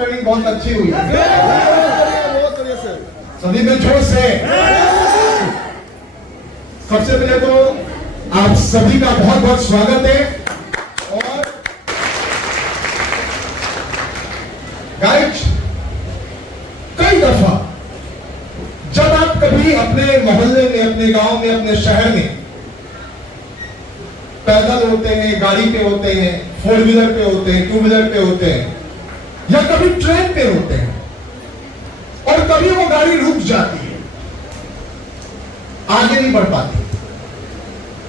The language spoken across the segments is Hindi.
ट्रेनिंग बहुत अच्छी हुई है, सभी में जोश है। सबसे पहले तो आप सभी का बहुत बहुत स्वागत है। और गाइस, कई दफा जब आप कभी अपने मोहल्ले में, अपने गांव में, अपने शहर में पैदल होते हैं, गाड़ी पे होते हैं, 4 व्हीलर पे होते हैं, 2 व्हीलर पे होते हैं, या कभी ट्रेन पे होते हैं और कभी वो गाड़ी रुक जाती है, आगे नहीं बढ़ पाती।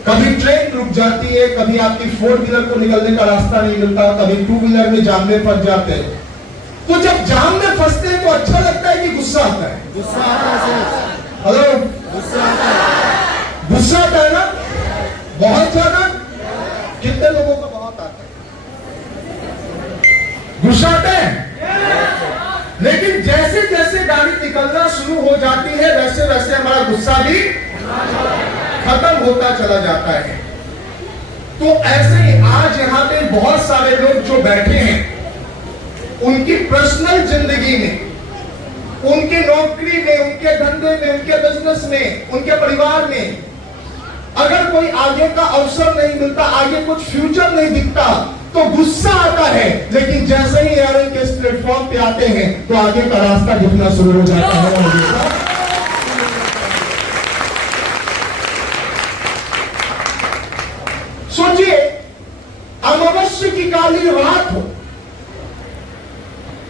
कभी ट्रेन रुक जाती है, कभी आपकी 4 व्हीलर को निकलने का रास्ता नहीं मिलता, कभी 2 व्हीलर में जाम में फंस जाते हैं। तो जब जाम में फंसते हैं तो अच्छा लगता है कि गुस्सा आता है? गुस्सा आता है। हेलो, गुस्सा आता है। गुस्सा आता है ना, बहुत ज्यादा। कितने लोगों को बहुत आता है? गुस्सा आता है। लेकिन जैसे जैसे गाड़ी निकलना शुरू हो जाती है वैसे वैसे हमारा गुस्सा भी खत्म होता चला जाता है। तो ऐसे ही आज यहाँ पे बहुत सारे लोग जो बैठे हैं, उनकी पर्सनल जिंदगी में, उनकी नौकरी में, उनके धंधे में, उनके बिजनेस में, उनके परिवार में अगर कोई आगे का अवसर नहीं मिलता, आगे कुछ फ्यूचर नहीं दिखता, तो गुस्सा आता है। लेकिन जैसे ही एयरन के इस प्लेटफॉर्म पे आते हैं तो आगे का रास्ता दिखना शुरू हो जाता है। सोचिए, अमावस्या की काली रात हो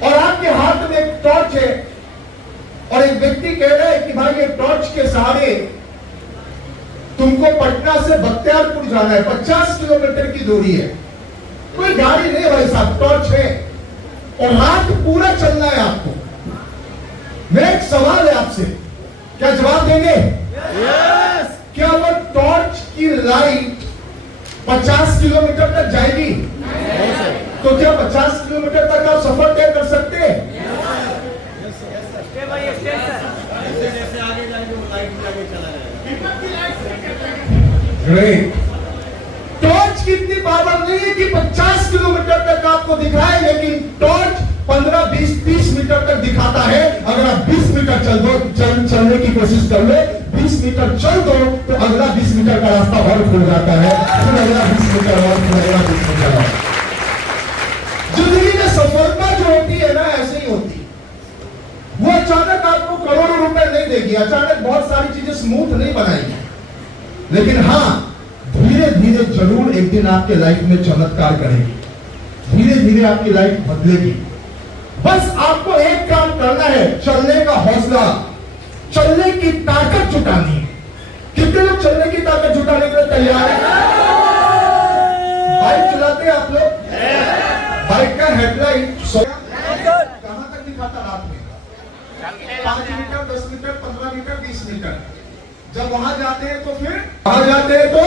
और आपके हाथ में एक टॉर्च है और एक व्यक्ति कह रहा है कि भाई ये टॉर्च के सहारे तुमको पटना से बख्तियारपुर जाना है, 50 किलोमीटर की दूरी है, कोई गाड़ी नहीं भाई साहब, टॉर्च है और रात पूरा चलना है आपको। मेरा एक सवाल है आपसे, क्या जवाब देंगे? यस। क्या वो टॉर्च की लाइट 50 किलोमीटर तक जाएगी? तो क्या 50 किलोमीटर तक आप सफर तय कर सकते हैं? ग्रेट। टॉर्च की इतनी पावर नहीं है कि 50 किलोमीटर तक आपको दिखाए, लेकिन टॉर्च 15, 20, 30 मीटर तक दिखाता है। अगर आप 20 मीटर चलने की कोशिश कर ले, 20 मीटर चल दो तो अगला 20 मीटर का रास्ता और खुल जाता है, फिर अगला 20 मीटर और, फिर अगला 20 मीटर और। जिंदगी में सफलता जो होती है ना, ऐसे ही होती है। वो अचानक आपको करोड़ों रुपए नहीं देगी, अचानक बहुत सारी चीजें स्मूथ नहीं बनाएगी, लेकिन हाँ, धीरे धीरे जरूर एक दिन आपके लाइफ में चमत्कार करेगी, धीरे धीरे आपकी लाइफ बदलेगी। बस आपको एक काम करना है, चलने का हौसला, चलने की ताकत जुटानी है। कितने लोग चलने की ताकत जुटाने के लिए तैयार हैं? बाइक चलाते हैं आप लोग? बाइक का हेडलाइट कहां तक दिखाता रात में? 5 मीटर, 10 मीटर, 15 मीटर, 20 मीटर। जब वहां जाते हैं तो फिर वहां जाते हैं तो,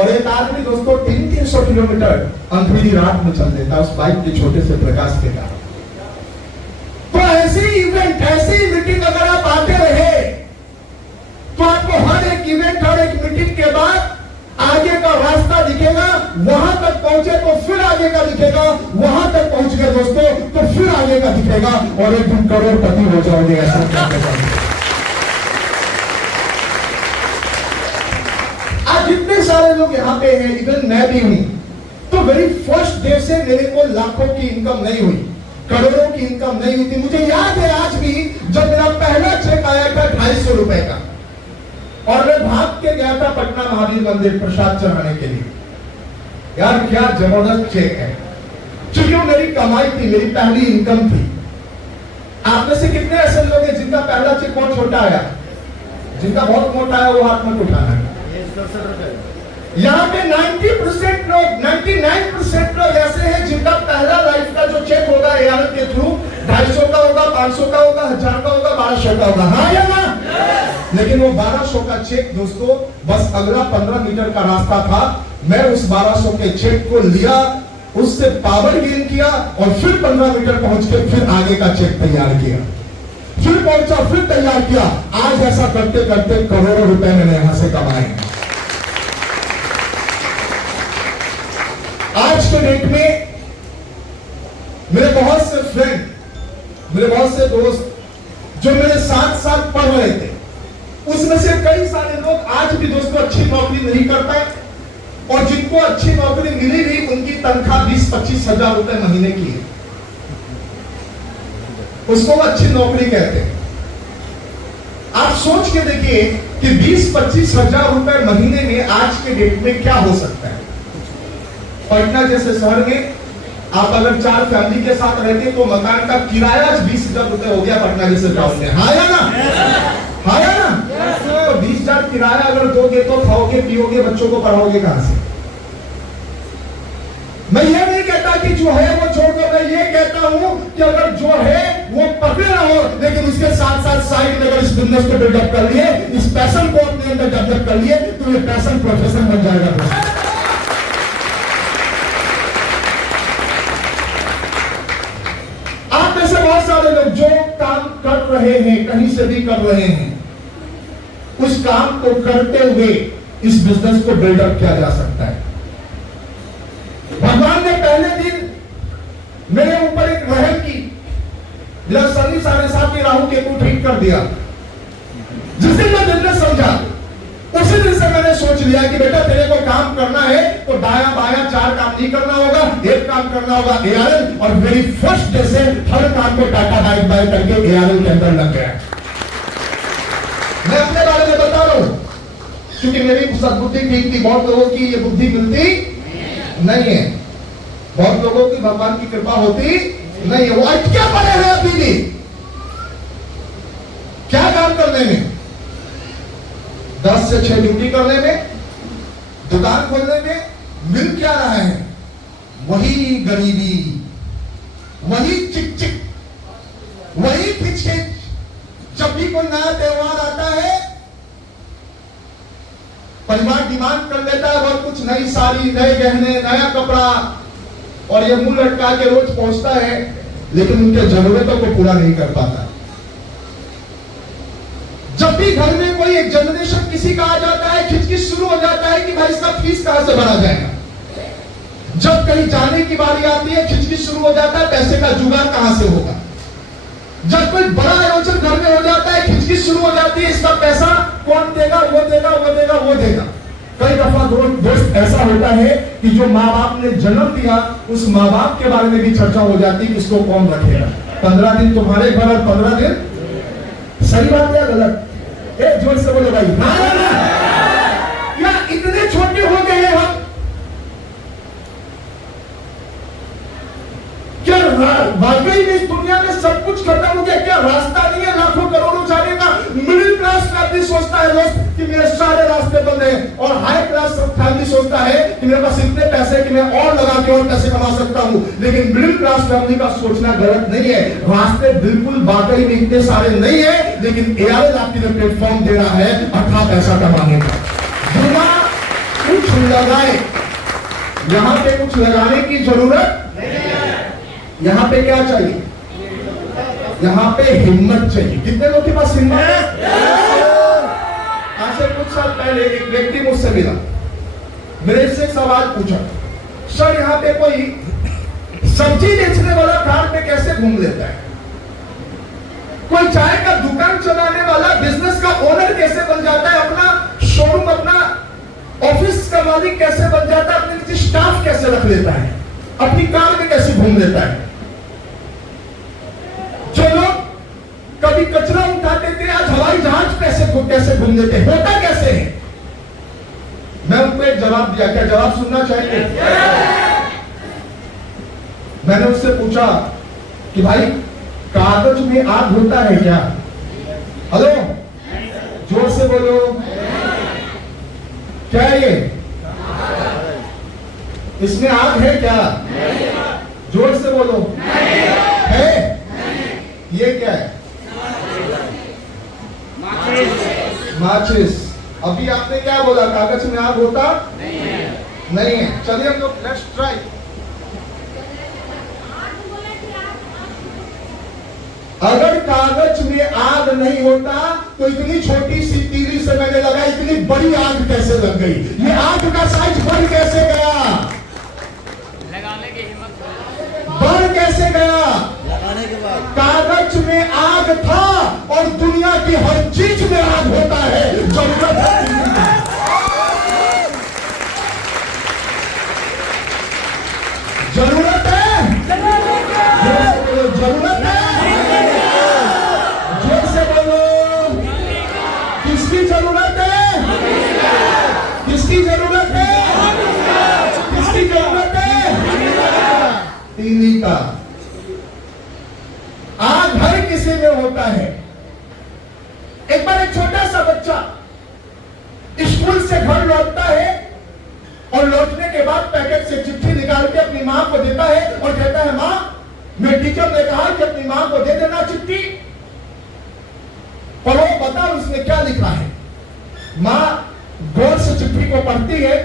और एक आदमी दोस्तों 300 किलोमीटर अंधेरी रात में चल देता उस बाइक के छोटे से प्रकाश के कारण। तो ऐसे ही इवेंट, ऐसे ही मीटिंग अगर आप आते रहे तो आपको हर एक इवेंट, हर एक मीटिंग के बाद आगे का रास्ता दिखेगा। वहां तक पहुंचे तो फिर आगे का दिखेगा, वहां तक पहुंच गए दोस्तों तो फिर आगे का दिखेगा, और एक दिन करोड़पति हो जाओगे। ऐसा आज जितने सारे लोग यहाँ पे हैं, इवन मैं भी हूं, तो मेरी फर्स्ट डे से मेरे को लाखों की इनकम नहीं हुई, करोड़ों की इनकम नहीं हुई थी। मुझे याद है आज भी, जब मेरा पहला चेक आया था 250 रुपए का, और मैं भाग के गया था पटना महावीर मंदिर प्रसाद चढ़ाने के लिए। यार क्या जबरदस्त चेक है, क्योंकि वो मेरी कमाई थी, मेरी पहली इनकम थी। आप में से कितने ऐसे लोग हैं जिनका पहला चेक बहुत छोटा आया? जिनका बहुत मोटा है वो हाथ में उठाना है। यहाँ पे 90% लोग, 99% लोग ऐसे हैं जिनका पहला लाइफ का जो चेक होगा एआरएम के थ्रू 250 का होगा, 500 का होगा, 1000 का होगा, 1200 का होगा। हाँ या ना? लेकिन वो 1200 का चेक दोस्तों बस अगला 15 मीटर का रास्ता था। मैं उस 1200 के चेक को लिया, उससे पावर गेन किया और फिर 15 मीटर पहुंच के फिर आगे का चेक तैयार किया, फिर पहुंचा, फिर तैयार किया। आज ऐसा करते करते करोड़ों रुपए मैंने यहां से कमाए। आज के डेट में मेरे बहुत से फ्रेंड बहुत से दोस्त जो मेरे साथ साथ पढ़ रहे थे, उसमें से कई सारे लोग आज भी दोस्तों अच्छी नौकरी नहीं कर पाए, और जिनको अच्छी नौकरी मिली भी उनकी तनख्वाह 20-25 हजार रुपए महीने की है। उसको वो अच्छी नौकरी कहते हैं। आप सोच के देखिए कि 20-25 हजार रुपए महीने में आज के डेट में क्या हो सकता है। पटना जैसे शहर में आप अगर 4 फैमिली के साथ रहते तो मकान का किराया 20,000 रुपए हो गया पटना जैसे टाउन में। हाँ या ना? हाँ या ना? तो 20,000 किराया अगर दोगे तो खाओगे पियोगे, बच्चों को पढ़ाओगे कहां से? मैं ये नहीं कहता कि जो है वो छोड़ दो, मैं ये कहता हूं कि अगर जो है वो पकड़े रहो, लेकिन उसके साथ साथ साइड में अगर इस बिजनेस को डेवलप कर लिए, इस पैशन को अपने अंदर डेवलप कर लिए, तो ये पैशन प्रोफेशन बन जाएगा। आप में से बहुत सारे लोग जो काम कर रहे हैं, कहीं से भी कर रहे हैं, उस काम को करते हुए इस बिजनेस को बिल्डअप किया जा सकता है। भगवान ने पहले दिन मेरे ऊपर एक रहम की, मेरा शनि साढ़े 7 की राहु केतु ठीक कर दिया। जिस दिन मैं बिजनेस समझा, उसी दिन से मैंने सोच लिया कि बेटा तेरे को काम करना है तो दाया बाया 4 काम नहीं करना होगा, एक काम करना होगा ARL, और मेरी फर्स्ट डे से हर काम को टाटा बाय करके ARL के अंदर लग गया। मैं अपने बारे में बता रहा हूं, क्योंकि मेरी सद्बुद्धि ठीक थी। बहुत लोगों की ये बुद्धि मिलती नहीं है, बहुत लोगों की भगवान की कृपा होती नहीं है। वो अटके पड़े हैं अभी भी। क्या काम करने में? 10 से 6 ड्यूटी करने में, दुकान खोलने में। मिल क्या रहा है? वही गरीबी, वही चिक चिक, वही खिचखिच। जब भी कोई नया त्योहार आता है, परिवार डिमांड कर लेता है बहुत कुछ, नई साड़ी, नए गहने, नया कपड़ा, और ये मुंह लटका के रोज पहुंचता है, लेकिन उनके जरूरतों को पूरा नहीं कर पाता। जब भी घर में कोई एक जनरेशन किसी का आ जाता है, खिचखिच शुरू हो जाता है कि भाई इसका फीस कहां से भरा जाएगा। जब कहीं जाने की बारी आती है, खिचखिच शुरू हो जाता है, पैसे का जुगाड़ कहां से होगा। जब कोई बड़ा आयोजन घर में हो जाता है, खिचखिच शुरू हो जाती है, इसका पैसा कौन देगा, वो देगा, वो देगा, वो देगा। कई दफा दोस्त ऐसा होता है कि जो माँ बाप ने जन्म दिया, उस माँ बाप के बारे में भी चर्चा हो जाती है कि इसको कौन रखेगा। 15 दिन तुम्हारे घर और 15 दिन। सही बात है गलत? जोर से बोलो भाई। या इतने छोटे हो गए हैं हम, क्या वाकई में इस दुनिया में सब कुछ खत्म हो गया? क्या रास्ता नहीं है लाखों करोड़ों जाने का? मिडिल क्लास फैमिली सोचता है दोस्त कि मेरे सारे रास्ते बंद हैं, और हाई क्लास फैमिली सोचता है कि मेरे पास इतने पैसे कि मैं और लगा के और पैसे कमा सकता हूं। लेकिन मिडिल क्लास फैमिली का सोचना गलत नहीं है। रास्ते बिल्कुल वाकई में इतने सारे नहीं है, लेकिन ARL आपके लिए प्लेटफॉर्म दे रहा है अच्छा पैसा कमाने का। बिना कुछ लगाए, यहां पे कुछ लगाने की जरूरत नहीं है। यहां पे क्या चाहिए? यहां पे हिम्मत चाहिए। कितने लोग के पास हिम्मत है? आज से कुछ साल पहले एक व्यक्ति मुझसे मिला, मेरे से सवाल पूछा, सर यहां पे कोई सब्जी बेचने वाला कार में कैसे घूम लेता है? कोई चाय का दुकान चलाने वाला बिजनेस का ओनर कैसे बन जाता है? अपना शोरूम, अपना ऑफिस का मालिक कैसे बन जाता है? अपने नीचे स्टाफ कैसे रख लेता है? अपनी कार में कैसे घूम लेता है? जो लोग कभी कचरा उठाते थे, आज हवाई जहाज कैसे घूम लेते? होता कैसे है? मैं उनको एक जवाब दिया। क्या जवाब सुनना चाहिए? मैंने उससे पूछा कि भाई कागज में आग होता है क्या? हेलो, जोर से बोलो। क्या है ये? इसमें आग है क्या? जोर से बोलो। है? ये क्या है? माचिस। अभी आपने क्या बोला? कागज में आग होता नहीं है। चलिए हम लोग लेट्स ट्राई। अगर कागज में आग नहीं होता तो इतनी छोटी सी तीली से मैंने लगा, इतनी बड़ी आग कैसे लग गई? ये आग का साइज बढ़ कैसे गया? लगाने की हिम्मत बढ़ कैसे गया? लगाने के बाद कागज में आग था और दुनिया की हर चीज में आग होता है। जरूरत है जरूरत है जरूरत है, जोर से बोलो। किसकी जरूरत है? किसकी जरूरत है? किसकी जरूरत है? तीली का। आग हर किसी में होता है। एक बार एक छोटा सा बच्चा स्कूल से घर लौटता है और लौटने के बाद पैकेट से चिट्ठी निकाल के अपनी मां को देता है और कहता है, मां, मेरे टीचर ने कहा कि अपनी मां को दे देना चिट्ठी। और वो बता उसने क्या लिखा है। मां गौर से चिट्ठी को पढ़ती है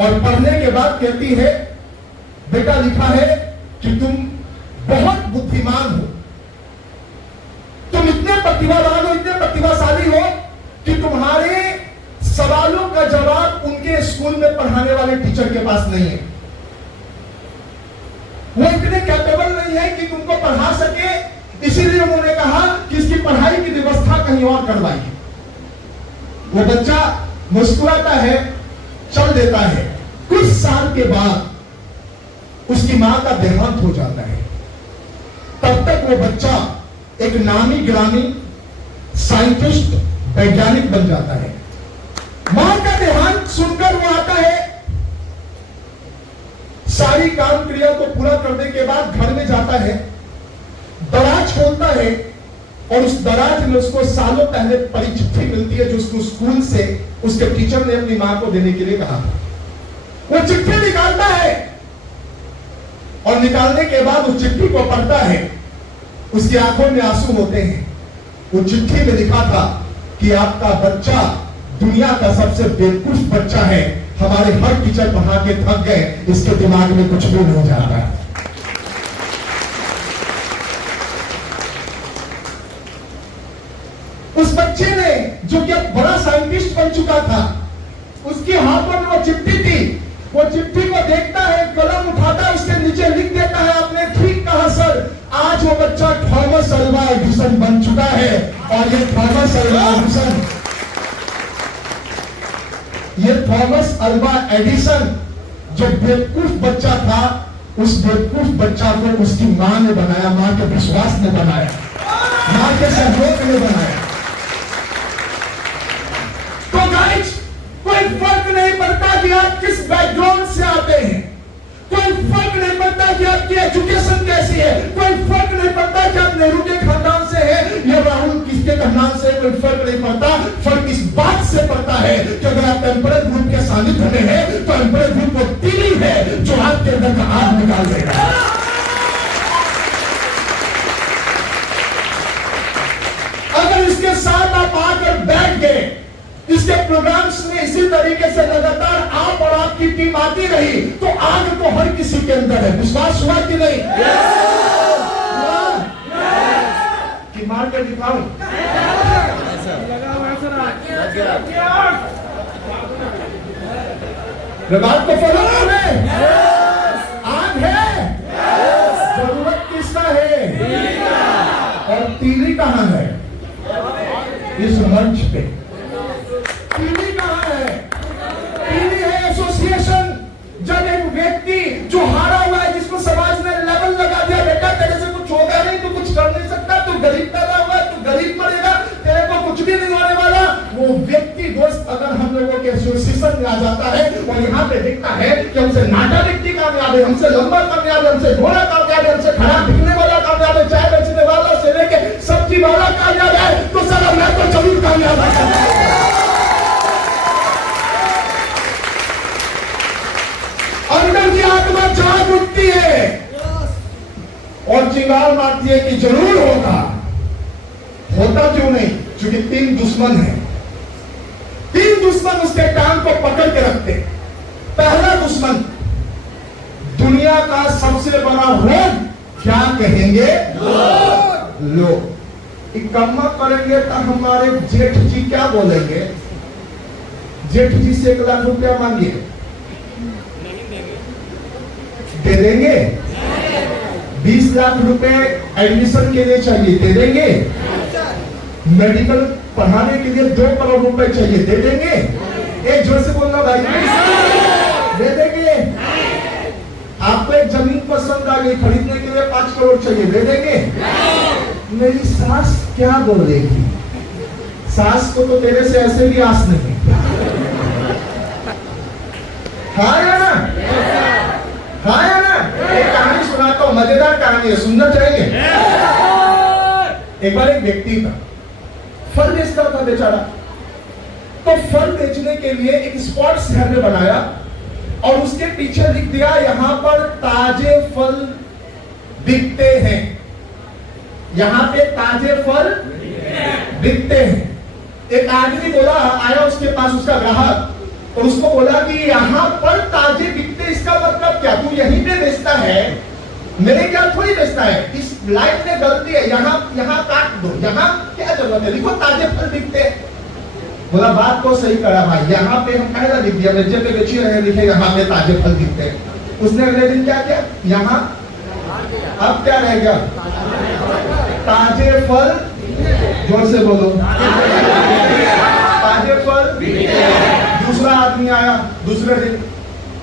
और पढ़ने के बाद कहती है, बेटा लिखा है कि तुम बहुत बुद्धिमान हो, तुम इतने प्रतिभावान हो, इतने प्रतिभाशाली हो कि तुम्हारे सवालों का जवाब उनके स्कूल में पढ़ाने वाले टीचर के पास नहीं है। वो इतने कैपेबल नहीं है कि तुमको पढ़ा सके, इसीलिए उन्होंने कहा कि इसकी पढ़ाई की व्यवस्था कहीं और करवाइए। वो बच्चा मुस्कुराता है, चल देता है। कुछ साल के बाद उसकी मां का देहांत हो जाता है। तब तक वो बच्चा एक नामी गिरामी साइंटिस्ट, वैज्ञानिक बन जाता है। मां का देहांत सुनकर वो आता है, सारी काम क्रिया को पूरा करने के बाद घर में जाता है, दराज खोलता है और उस दराज में उसको सालों पहले पड़ी चिट्ठी मिलती है जो उसको स्कूल से उसके टीचर ने अपनी मां को देने के लिए कहा था। वो चिट्ठी निकालता है और निकालने के बाद उस चिट्ठी को पढ़ता है। उसकी आंखों में आंसू होते हैं। वो चिट्ठी में लिखा था कि आपका बच्चा दुनिया का सबसे बेवकूफ बच्चा है, हमारे हर टीचर पढ़ा के थक गए, इसके दिमाग में कुछ भी नहीं जा रहा है। उस बच्चे ने, जो कि अब बड़ा साइंटिस्ट बन चुका था, उसके हाथों में वो चिट्ठी थी। वो चिट्ठी को देखता है, कलम उठाता है, उसके नीचे लिख देता है, आपने ठीक कहा सर, आज वो बच्चा थॉमस अल्वा एडिसन बन चुका है। और ये थॉमस अल्वा एडिसन जो बेवकूफ बच्चा था, उस बेवकूफ बच्चा को उसकी मां ने बनाया, मां के विश्वास ने बनाया, मां के सहयोग ने बनाया। तो गाइस, कोई फर्क नहीं पड़ता कि आप किस बैकग्राउंड से आते हैं, कोई फर्क नहीं पड़ता कि आपकी एजुकेशन कैसी है, कोई फर्क नहीं पड़ता कि आप नेहरू के खानदान से है या राहुल किसके खानदान से, कोई फर्क नहीं पड़ता। फर्क इस बात से पड़ता है कि अगर आप टेम्परल ग्रुप के सानिध्य में है तो टेम्परल ग्रुप वो तीली है जो आपके अंदर का आग निकाल देगा। अगर इसके साथ आप आकर बैठ गए, इसके प्रोग्राम्स में इसी तरीके से लगातार आप और आपकी टीम आती रही, तो आग तो हर किसी के अंदर है। विश्वास हुआ कि नहीं? कि मार के दिखाऊं? बात को फॉलो करें। आग है, जरूरत किसका है? और तीली कहां है? इस मंच पे तीली कहां है? तीली है एसोसिएशन। जब एक व्यक्ति जो हारा हुआ है, जिसको समाज ने लेवल लगा दिया, बेटा तेरे से कुछ होगा नहीं, तू कुछ कर नहीं सकता, तू गरीब पैदा हुआ है, तू गरीब मरेगा, तेरे को कुछ भी नहीं होने वाला, वो व्यक्ति दोस्त अगर हम लोगों के एसोसिएशन में आ जाता है और यहाँ पे दिखता है कि हमसे नाटा व्यक्ति कामयाब है, हमसे लंबा कामयाब है, हमसे घोड़ा कामयाब है, हमसे खड़ा दिखने वाला कामयाब है, चाय बेचने वाला से लेके सब्जी वाला कामयाब है, तो सर मैं तो जरूर कामयाब है। अंदर की आत्मा जाग उठती है और चिंगार मारती है कि जरूर होगा। होता क्यों नहीं? क्योंकि 3 दुश्मन हैं। 3 दुश्मन उसके टांग को पकड़ के रखते। पहला दुश्मन दुनिया का सबसे बड़ा रोग क्या कहेंगे? लोग। इकम्मा करेंगे तो हमारे जेठ जी क्या बोलेंगे? जेठ जी से 1 लाख रुपया मांगिए, दे देंगे? 20 लाख रुपए एडमिशन के लिए चाहिए, दे देंगे? मेडिकल पढ़ाने के लिए 2 करोड़ रुपए चाहिए, दे देंगे? एक जोर से बोलना भाई, दे देंगे? आपको एक जमीन पसंद आ गई, खरीदने के लिए 5 करोड़ चाहिए, दे देंगे? मेरी सास क्या बोलेगी? सास को तो तेरे से ऐसे भी आस नहीं। हाँ या ना? हाँ या ना? एक कहानी सुनाता हूं, मजेदार कहानी है, सुनना चाहिए। एक बार एक व्यक्ति था, फल बेचता था बेचारा। तो फल बेचने के लिए एक स्पॉट शहर में बनाया और उसके पीछे लिख दिया, यहां पर ताजे फल बिकते हैं। यहां पे ताजे फल बिकते हैं। एक आदमी बोला, आया उसके पास उसका ग्राहक, और उसको बोला कि यहां पर ताजे बिकते, इसका मतलब क्या? तू यहीं पे बेचता है, मेरे क्या थोड़ी बेचता है? इस लाइन में गलती है, यहां काट दो, यहां क्या जरूरत है, लिखो ताजे फल बिकते। बोला बात तो सही करा भाई, यहाँ पे हम पहला लिख दिया, मेरे पे बेची रहे, लिखे यहाँ पे ताजे फल बिकते हैं। उसने अगले दिन क्या किया? यहाँ अब क्या रह गया? ताजे फल, जोर से बोलो, ताजे फल। दूसरा आदमी आया दूसरे दिन,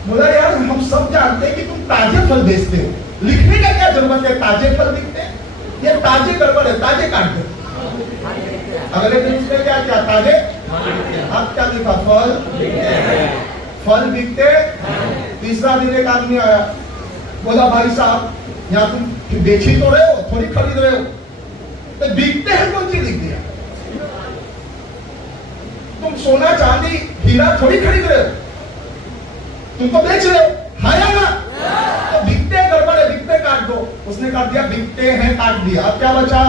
बोला यार हम सब जानते हैं कि तुम ताजे फल बेचते हो, लिखने का क्या जरूरत है ताजे फल बिकते हैं? ये ताजे गड़बड़ है, ताजे काट दो। अगले दिन उसने क्या किया? ताजे। अब क्या लिखा? फल, फल बिकते। तीसरा दिन एक आदमी आया, बोला भाई साहब यहाँ तुम बेची तो रहे हो, थोड़ी खरीद रहे हो, तो बिकते हैं कौन चीज लिख दिया? तुम सोना चांदी हीरा थोड़ी खरीद रहे हो, तुम तो बेच रहे हो, है ना? तो बिकते गड़बड़ है, बिकते काट दो। उसने काट दिया, बिकते हैं काट दिया। अब क्या बचा?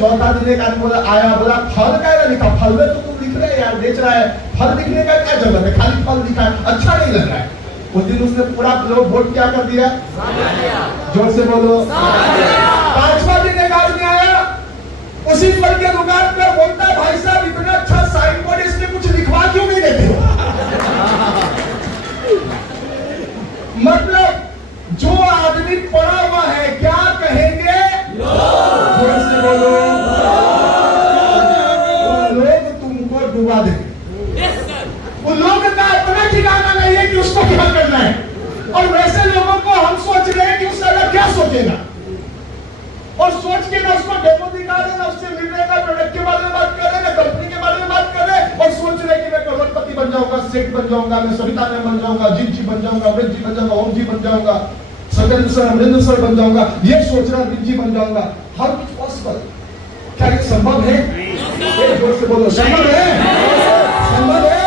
चौथा दिन एक आदमी बोला, आया, बोला फल क्या लिखा? फल में तो तुम लिख रहे यार, बेच रहा है, फल लिखने का क्या जरूरत है, खाली फल लिखा है, अच्छा नहीं लग रहा है। उस दिन उसने पूरा लोग वोट क्या कर दिया? जोर से बोलो। पांचवा दिन एक आदमी आया, उसी फल के दुकान पर, बोलता है भाई साहब इतना अच्छा साइन बोर्ड, इसमें कुछ लिखवा क्यों नहीं देते हो? मतलब जो आदमी पढ़ा हुआ है क्या कहेंगे? जोर से बोलो। लोग तुमको डुबा देंगे। उन लोगों का अपना ठिकाना नहीं है कि उसको क्या करना है, और वैसे लोगों को हम सोच रहे हैं कि उसका क्या सोचेगा, और सोच के ना उसको डेमो दिखा रहे, ना उससे मिल रहे, ना प्रोडक्ट के बारे में बात कर रहे, ना कंपनी के बारे में बात कर रहे, और सोच रहे कि मैं करोड़पति बन जाऊंगा, सेठ बन जाऊंगा, मैं सविता में बन जाऊंगा, जीत जी बन जाऊंगा, अमृत जी बन जाऊंगा, ओम जी बन जाऊंगा, सत्येंद्र सर, अमरिंदर सर बन जाऊंगा, ये सोच रहा अमृत जी बन जाऊंगा। How it possible? क्या ये संभव है? एक जोर से बोलो, संभव है? संभव है?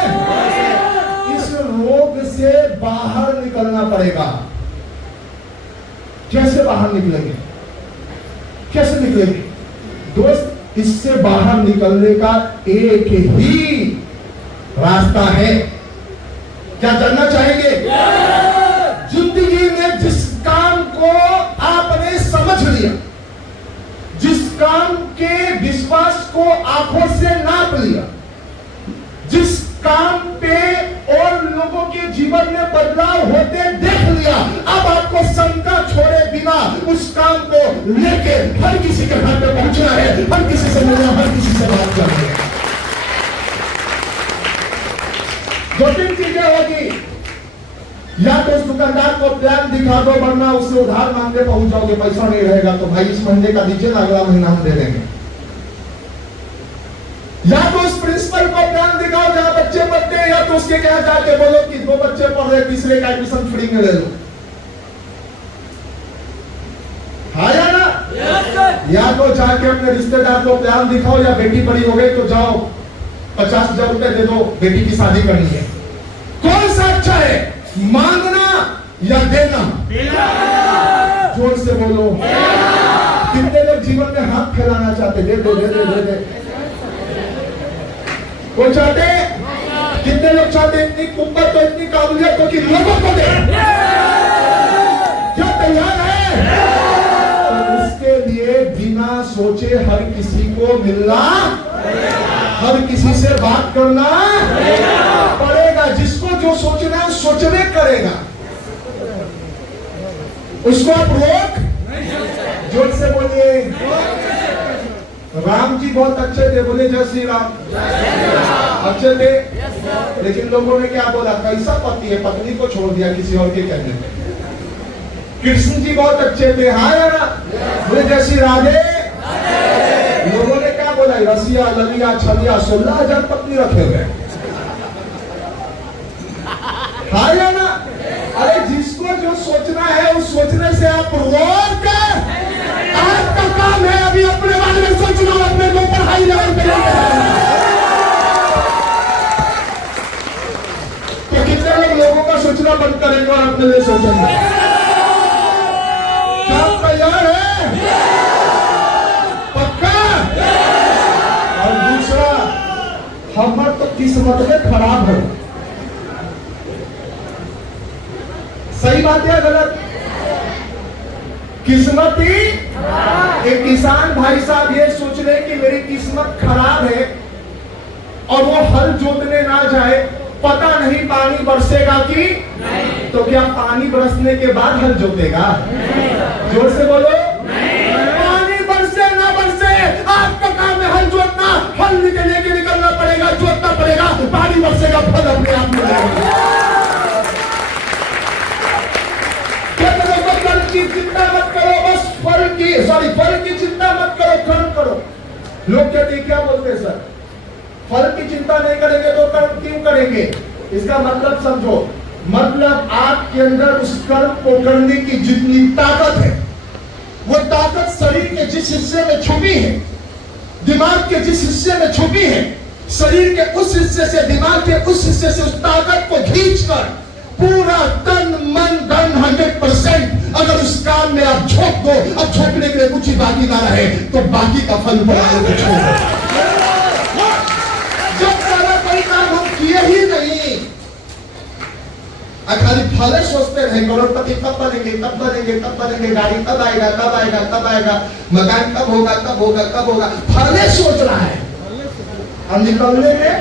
इस रोग से बाहर निकलना पड़ेगा। कैसे बाहर निकलेंगे? कैसे निकलेंगे दोस्त? इससे बाहर निकलने का एक ही रास्ता है। क्या जानना चाहेंगे? जिंदगी में जिस काम को आपने समझ लिया, जिस काम के विश्वास को आंखों से नाप लिया, जिस काम पे और लोगों के जीवन में बदलाव होते देख लिया, अब आपको शंका छोड़े बिना उस काम को लेके हर किसी के घर पे पहुंचना है, हर किसी से मिलना, हर किसी से बात करना है। 2-3 चीजें होगी, या तो उस दुकानदार को प्लान दिखा दो, वरना उससे उधार मांगने पहुंच जाओगे, पैसा नहीं रहेगा तो भाई इस महीने का दीजिए ना, अगला महीना हम दे देंगे। या तो उस प्रिंसिपल को प्लान दिखाओ जहां बच्चे पढ़ते हैं, या तो उसके यहाँ जाके बोलो कि 2 बच्चे पढ़ रहे, तीसरे का एडमिशन फ्री में ले लो। हाँ या ना? या तो जाके अपने रिश्तेदार को प्लान दिखाओ, या बेटी बड़ी हो गई तो जाओ 50,000 रुपए दे दो, बेटी की शादी करनी है। कौन सा अच्छा है, मांगना या देना? जोर से बोलो। कितने लोग जीवन में हाथ फैलाना चाहते? दे दे दे दे दे दे। कोई चाहते? कितने लोग चाहते इतनी कुंभत तो, इतनी काबिलियत तो कि लोगों को दे? क्या तैयार है? तो इसके लिए बिना सोचे हर किसी को मिलना, हर किसी से बात करना पड़ेगा। जिसको जो सोचना है सोचने करेगा, उसको आप रोक जोर से बोलिए। राम जी बहुत अच्छे थे, बोले जय श्री राम। अच्छे थे, लेकिन लोगों ने क्या बोला, कैसा पति है, पत्नी को छोड़ दिया किसी और के कहने पे। कृष्ण जी बहुत अच्छे थे, हाँ या ना, बोले जय श्री राधे। लोगों ने क्या बोला, रसिया ललिया छलिया 16,000 पत्नी रखे हुए, हाँ या ना। अरे जिसको जो सोचना है उस सोचने से आप रोक कर, आपका काम है अभी अपने बारे में सोचना, अपने को ऊपर हाई लेवल पे लेके आना। तो कितने लोगों का सोचना बंद करेंगे और अपने लिए सोचेंगे? क्या आप तैयार है? पक्का? और दूसरा, हमार तो किस्मत में खराब है। सही बात है गलत? किस्मत ही, एक किसान भाई साहब ये सोच रहे कि मेरी किस्मत खराब है और वो हल जोतने ना जाए, पता नहीं पानी बरसेगा कि नहीं। तो क्या पानी बरसने के बाद हल जोतेगा? जोर से बोलो। पानी बरसे ना बरसे, आपका काम है हल जोतना, फल लेके निकलना पड़ेगा, जोतना पड़ेगा, पानी बरसेगा, फल अपने आप मिलेगा। की चिंता मत करो, बस फल की चिंता मत करो, कर्म करो। लोग कहते हैं, क्या बोलते हैं सर, फल की चिंता नहीं करेंगे तो कर्म क्यों करेंगे? इसका मतलब समझो, मतलब आपके अंदर उस कर्म को करने की जितनी ताकत है, वो ताकत शरीर के जिस हिस्से में छुपी है, दिमाग के जिस हिस्से में छुपी है, शरीर के उस हिस्से से, दिमाग के उस हिस्से से उस ताकत को खींचकर पूरा तन मन धन 100% अगर उस काम में आप झोंक दो, अब झोंकने के लिए कुछ ही बाकी ना रहे तो बाकी का फल बनाने को छोड़ दो। जब सारा कोई काम हम किए ही नहीं, खाली फले सोचते रहे, करोड़पति कब बनेंगे, कब बनेंगे, कब बनेंगे, गाड़ी कब आएगा, कब आएगा, कब आएगा, मकान कब होगा, कब होगा, कब होगा, फले सोच रहा है। हम निकलने में,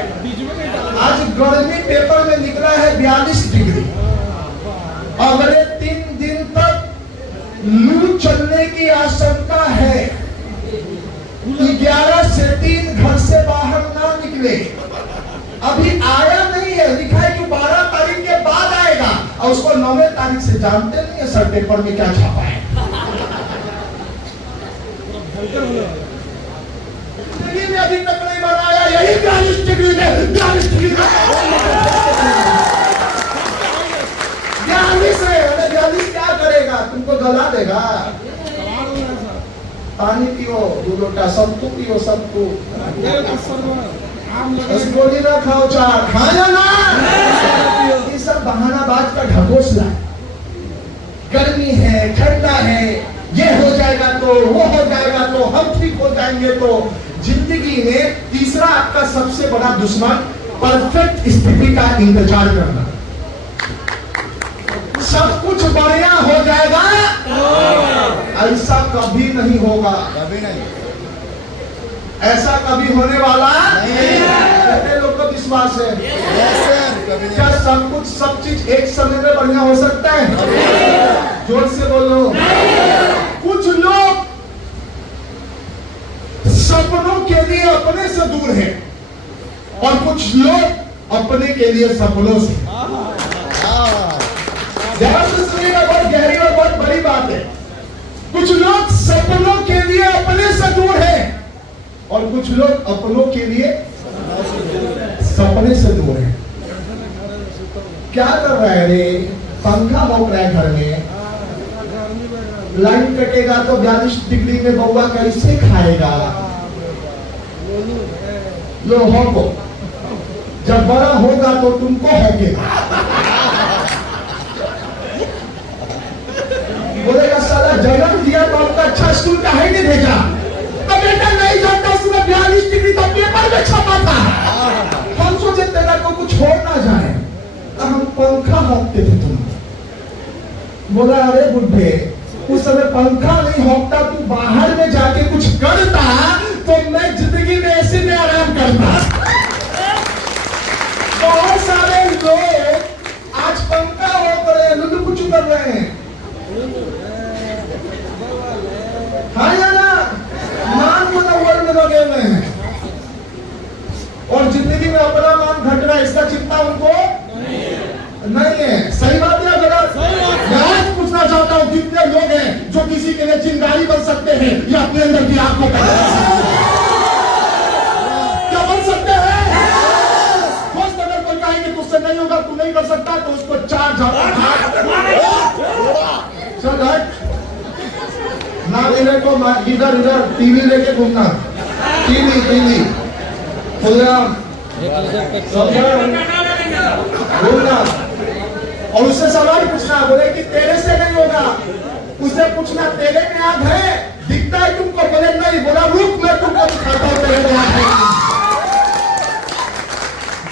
आज गर्मी पेपर में निकला है 42 डिग्री, अगले 3 दिन तक लू चलने की आशंका है। 11 से 3 घर से बाहर ना निकले। अभी आया नहीं है, लिखा है कि 12 तारीख के बाद आएगा, और उसको 9वें तारीख से जानते नहीं है सर पेपर में क्या छापा है। में अभी तक नहीं बनाया, यही 42 डिग्री में, 42 डिग्री में 42 क्या करेगा, तुमको गला देगा। पानी पियो 2 लोटा, सबको पियो, सबको। गोली ना खाओ, 4 खाया ना। ये सब बहानाबाज का ढकोसला। गर्मी है, ठंडा है, ये हो जाएगा तो वो हो जाएगा तो हम ठीक हो जाएंगे। तो जिंदगी में तीसरा आपका सबसे बड़ा दुश्मन परफेक्ट स्थिति का इंतजार करना। सब कुछ बढ़िया हो जाएगा, ऐसा कभी नहीं होगा, कभी नहीं, ऐसा कभी होने वाला नहीं। कितने लोग को विश्वास है? क्या सब कुछ, सब चीज एक समय में बढ़िया हो सकता है? जोर से बोलो। कुछ लोग सपनों के लिए अपने से दूर हैं और कुछ लोग अपने के लिए सपनों से। ध्यान से सुनिएगा, बहुत गहरी और बहुत बड़ी बात है। कुछ लोग सपनों के लिए अपने से दूर हैं और कुछ लोग अपनों के लिए सपने से दूर हैं। क्या कर रहा है रे? पंखा भौंक रहा है घर में, लाइन कटेगा तो 42 डिग्री में बउआ कैसे खाएगा? लो होगो, जब बड़ा होगा तो तुमको होगेगा। बोलेगा साला जन्म दिया तो आपका अच्छा स्कूल का है नहीं भेजा, तो बेटा नहीं जाता, उसमें 42 डिग्री तो पेपर में छपा था। हम सोचे तेरा को कुछ हो ना जाए, तो हम पंखा होंकते थे। तुम बोला अरे बुढ़े, उस समय पंखा नहीं होता, तू बाहर में जाके कुछ करता तो मैं जिंदगी में ऐसे में आराम करता। बहुत सारे लोग आज पंखा हो कर रहे हैं, लुटू कुछ कर रहे हैं। लाखों का क्या बन सकते हैं? दोस्त अगर कोई कहे कि तुझसे नहीं होगा, तू नहीं कर सकता, तो उसको 4 झापड़ चल हट ना मिले को इधर इधर टीवी लेके घूमना, टीवी खुलेआम घूमना और उससे सवाल पूछना, बोले कि तेरे से नहीं होगा, उससे पूछना तेरे में आग है, दिखता है तुमको, बोले नहीं, बोला रुक मैं तुमको दिखाता हूं तेरे में आग है।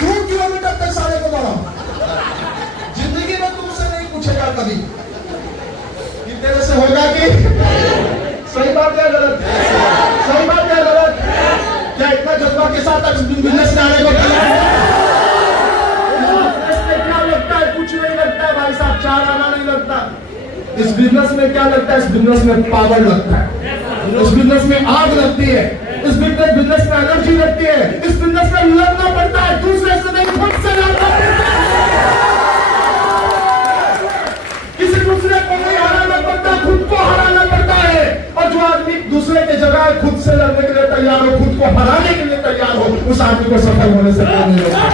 2 किलोमीटर तक सारे को बढ़ाओ, जिंदगी में तुमसे नहीं पूछेगा कभी कि तेरे से होगा कि सही बात है गलत, सही बात है गलत। क्या इतना जज्बा के साथ बिजनेस में आने को क्या लगता है? कुछ नहीं लगता है भाई साहब, 4 आना नहीं लगता। इस बिजनेस में क्या लगता है? इस बिजनेस में पावर लगता है, इस बिजनेस में आग लगती है, इस बिजनेस में एनर्जी लगती है, इस बिजनेस में लड़ना पड़ता है, दूसरे से नहीं खुद से लड़ना पड़ता है। किसी दूसरे को नहीं हराना पड़ता, खुद को हराना पड़ता है। और जो आदमी दूसरे के जगह खुद से लड़ने के लिए तैयार हो, खुद को हराने के लिए तैयार हो, उस आदमी को सफल होने से कोई नहीं रोकता।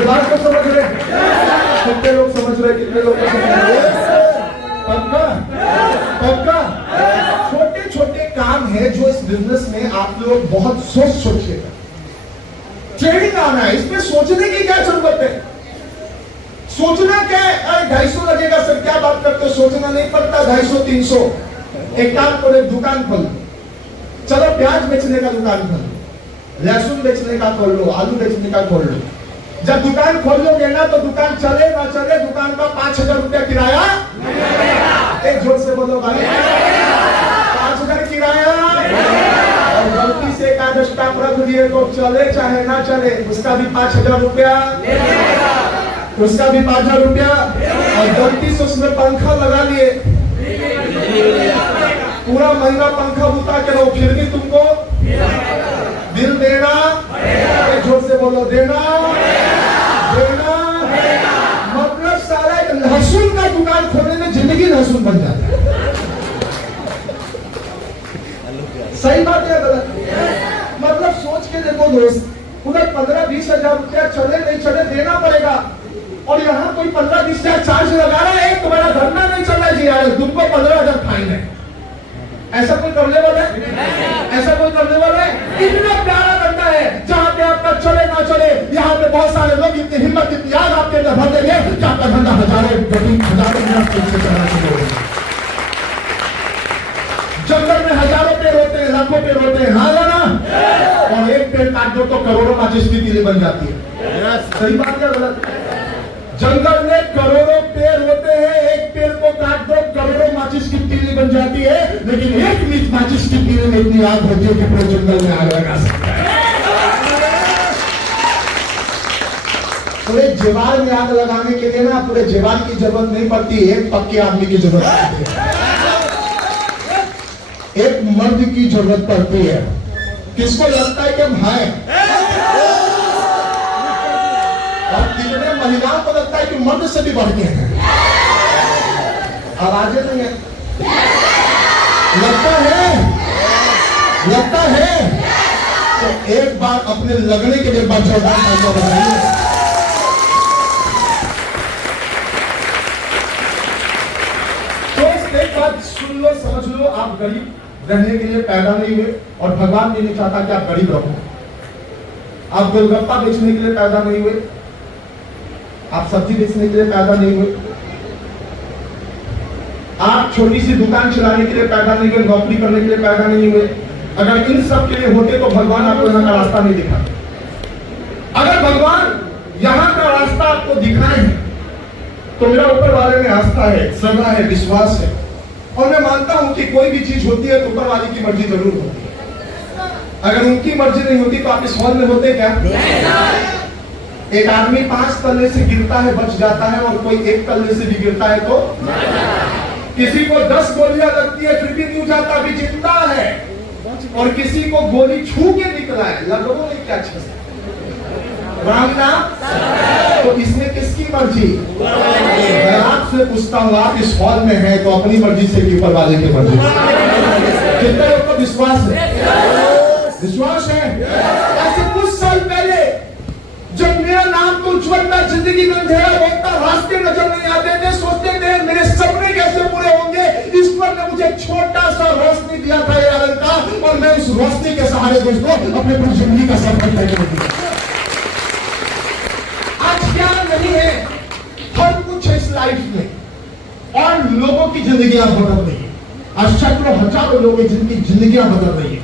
बात को समझ रहे? कितने लोग समझ रहे? कितने लोग समझ रहे? पक्का पक्का। छोटे छोटे काम है जो इस बिजनेस में आप लोग बहुत सोचिएगा। ट्रेनिंग आना है, इसमें सोचने की क्या जरूरत है? सोचना क्या है? 250 लगेगा सर, क्या बात करते हो? सोचना नहीं पड़ता, 250-300। एक काम करो, एक दुकान खोल, चलो प्याज बेचने का दुकान खोल, लहसुन बेचने का खोल लो, आलू बेचने का खोल लो। जब दुकान खोल लोगे ना तो दुकान चले ना चले, दुकान का 5,000 रुपया किराया, एक जोर से बोलो भाई, 5,000 किराया। और गलती से एक आध स्टाफ रख दिए तो चले चाहे ना चले, उसका भी 5,000 रुपया, उसका भी 5,000 रुपया। और गलती से उसमें पंखा लगा लिए, पूरा महीना पंखा बुता के रहो, फिर भी तुमको बिल देना, जोर से बोलो देना। मतलब सारा एक लहसुन का दुकान खोलने में जिंदगी लहसुन बन जाता है। सही बात है गलत? मतलब सोच के देखो दोस्त, उधर 15-20 हजार रुपया चले नहीं चले देना पड़ेगा, और यहाँ कोई 15-20 हजार चार्ज लगा रहा है। तुम्हारा धरना नहीं चल रहा है जी यार, तुमको 15,000 फाइन है। ऐसा कोई करने वाला है? ऐसा कोई करने वाला है? इतना प्यारा धंधा है जहाँ पे आपका चले ना चले, यहाँ पे बहुत सारे लोग इतनी हिम्मत इतनी आग आपके अंदर भर देंगे कि आपका धंधा हजारों मिनट से चलना शुरू होगा। जंगल में हजारों पेड़ होते हैं, लाखों पेड़ होते हैं, हाँ ना? और एक पेड़ काट दो तो करोड़ों माचिस की तीली बन जाती है। सही बात है गलत? जंगल में करोड़ों पेड़ होते हैं, एक पेड़ को काट दो करोड़ों माचिस की तीली बन जाती है, लेकिन एक मीट माचिस की तीली में इतनी आग होती है कि पूरे जंगल में आग लगा सकता है। पूरे जीवाल में आग लगाने के लिए ना पूरे जीवाल की जरूरत नहीं पड़ती, एक पक्के आदमी की जरूरत पड़ती है, एक मर्द की जरूरत पड़ती है। किसको लगता है कि हम हैं? और कितने महिलाओं को लगता है कि मर्द से भी बढ़ के हैं। आवाजें नहीं है, लगता है, लगता है। तो एक बार अपने लगने के लिए बात बताइए। तो एक बात सुन लो, समझ लो, आप गरीब रहने के लिए पैदा नहीं हुए, और भगवान भी नहीं चाहता कि आप गरीब रहो। आप गोलगप्पा बेचने के लिए पैदा नहीं हुए, आप सब्जी बेचने के लिए पैदा नहीं हुए, आप छोटी सी दुकान चलाने के लिए पैदा नहीं हुए, नौकरी करने के लिए पैदा नहीं हुए। अगर इन सब के लिए होते तो भगवान आपको यहाँ का रास्ता नहीं दिखा। अगर भगवान यहाँ का रास्ता आपको दिखाए हैं तो मेरा ऊपर वाले में आस्था है, श्रद्धा है, विश्वास है, और मैं मानता हूं कि कोई भी चीज होती है तो ऊपर वाले की मर्जी जरूर होती है। अगर उनकी मर्जी नहीं होती तो आप इस हॉल में होते क्या? एक आदमी 5 तल्ले से गिरता है बच जाता है, और कोई 1 तल्ले से भी गिरता है तो किसी को 10 गोलियां लगती है फिर भी नहीं जाता, भी जिंदा है, और किसी को गोली छू के निकला है, लगो नहीं क्या अच्छा राम नाम तो इसमें किसकी मर्जी? मैं आपसे पूछता हूँ, आप इस हॉल में हैं तो अपनी मर्जी से कि ऊपर वाले की मर्जी से? कितने लोग को विश्वास है? विश्वास है? ऐसे कुछ साल पहले जब मेरा नाम तो उज्जवलता, जिंदगी में अंधेरा होता, रास्ते नजर नहीं आते थे, सोचते थे मेरे सपने कैसे पूरे होंगे, ईश्वर ने मुझे छोटा सा रोशनी दिया था ये आनंद का, और मैं उस रोशनी के सहारे दोस्तों अपने पूरी जिंदगी का सफर तय कर दिया। आज क्या नहीं है, हर कुछ है इस लाइफ में, और लोगों की जिंदगियां बदल रही है। आज सैकड़ों हजारों लोगों की जिंदगियां बदल रही है।